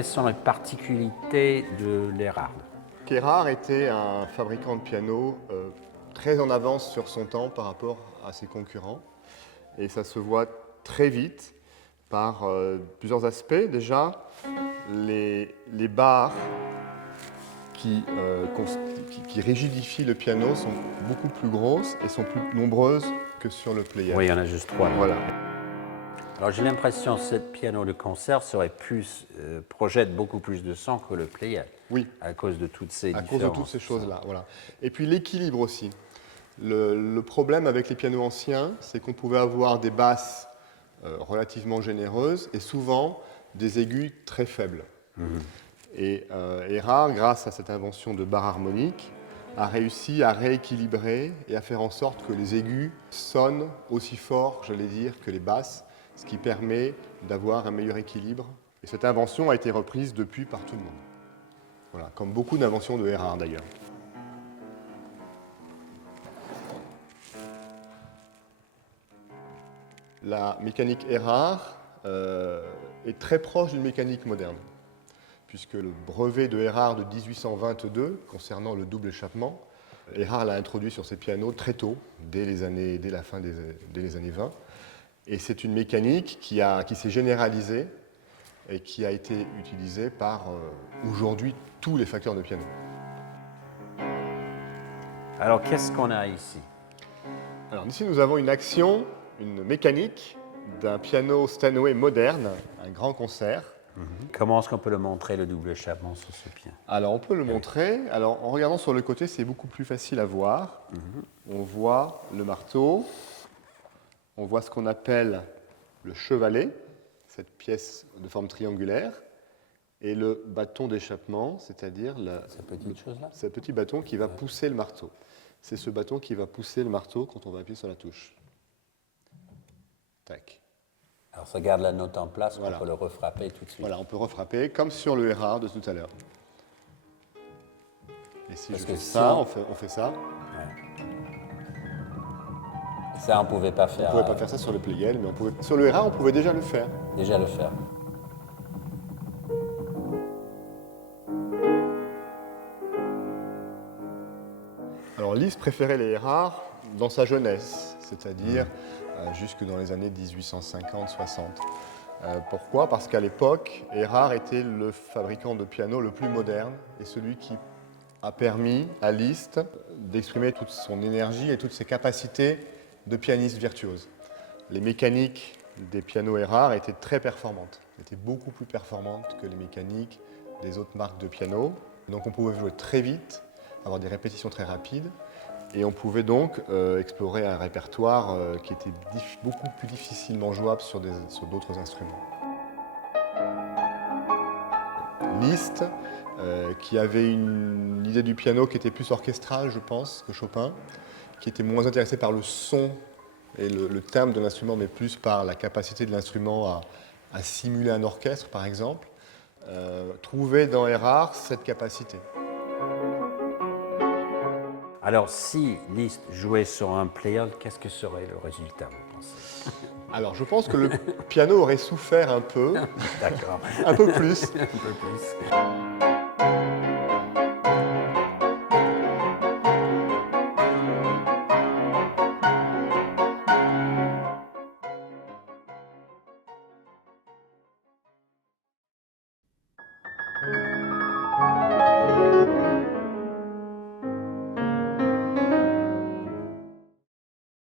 quelles sont les particularités de l'Erhard? Erhard était un fabricant de pianos très en avance sur son temps par rapport à ses concurrents. Et ça se voit très vite par plusieurs aspects. Déjà, les barres qui rigidifient le piano sont beaucoup plus grosses et sont plus nombreuses que sur le Pleyel. Oui, il y en a juste 3. Voilà. Alors j'ai l'impression que ce piano de concert projette beaucoup plus de son que le Pleyel. Oui. À cause de toutes ces À différences. cause de toutes ces choses-là, voilà. Et puis l'équilibre aussi. Le problème avec les pianos anciens, c'est qu'on pouvait avoir des basses relativement généreuses et souvent des aigus très faibles. Et Erhard, grâce à cette invention de barre harmonique, a réussi à rééquilibrer et à faire en sorte que les aigus sonnent aussi fort, j'allais dire, que les basses, ce qui permet d'avoir un meilleur équilibre. Et cette invention a été reprise depuis par tout le monde. Voilà, comme beaucoup d'inventions de Erhard d'ailleurs. La mécanique Erhard est très proche d'une mécanique moderne, puisque le brevet de Erhard de 1822, concernant le double échappement, Erhard l'a introduit sur ses pianos très tôt, dès les années 20. Et c'est une mécanique qui s'est généralisée et qui a été utilisée par aujourd'hui tous les facteurs de piano. Alors qu'est-ce qu'on a ici? Alors ici nous avons une action, une mécanique d'un piano Steinway moderne, un grand concert. Comment est-ce qu'on peut le montrer, le double échappement sur ce piano? Alors on peut le montrer. Alors en regardant sur le côté, c'est beaucoup plus facile à voir. On voit le marteau, on voit ce qu'on appelle le chevalet, cette pièce de forme triangulaire, et le bâton d'échappement, c'est-à-dire ce petit bâton qui va pousser le marteau. C'est ce bâton qui va pousser le marteau quand on va appuyer sur la touche. Tac. Alors ça garde la note en place, Voilà. on peut le refrapper tout de suite. Voilà, on peut refrapper comme sur le Erhard de tout à l'heure. Et si Parce je que fais si ça, on- on fait ça. Ça, on ne pouvait pas On faire. ne pouvait pas faire ça sur le Pleyel, mais sur le Erhard, on pouvait déjà le faire. Déjà le faire. Alors Liszt préférait les Erhard dans sa jeunesse, c'est-à-dire jusque dans les années 1850-60. Pourquoi? Parce qu'à l'époque, Erhard était le fabricant de piano le plus moderne et celui qui a permis à Liszt d'exprimer toute son énergie et toutes ses capacités de pianiste virtuose. Les mécaniques des pianos Erhard étaient très performantes, étaient beaucoup plus performantes que les mécaniques des autres marques de piano. Donc on pouvait jouer très vite, avoir des répétitions très rapides, et on pouvait donc explorer un répertoire qui était beaucoup plus difficilement jouable sur d'autres instruments. Liszt, qui avait une idée du piano qui était plus orchestrale, je pense, que Chopin, qui était moins intéressé par le son et le timbre de l'instrument, mais plus par la capacité de l'instrument à simuler un orchestre, par exemple, trouvait dans Erhard cette capacité. Alors si Liszt jouait sur un Pleyel, qu'est-ce que serait le résultat, vous pensez? Alors, je pense que le piano aurait souffert un peu, D'accord. un peu plus. Un peu plus.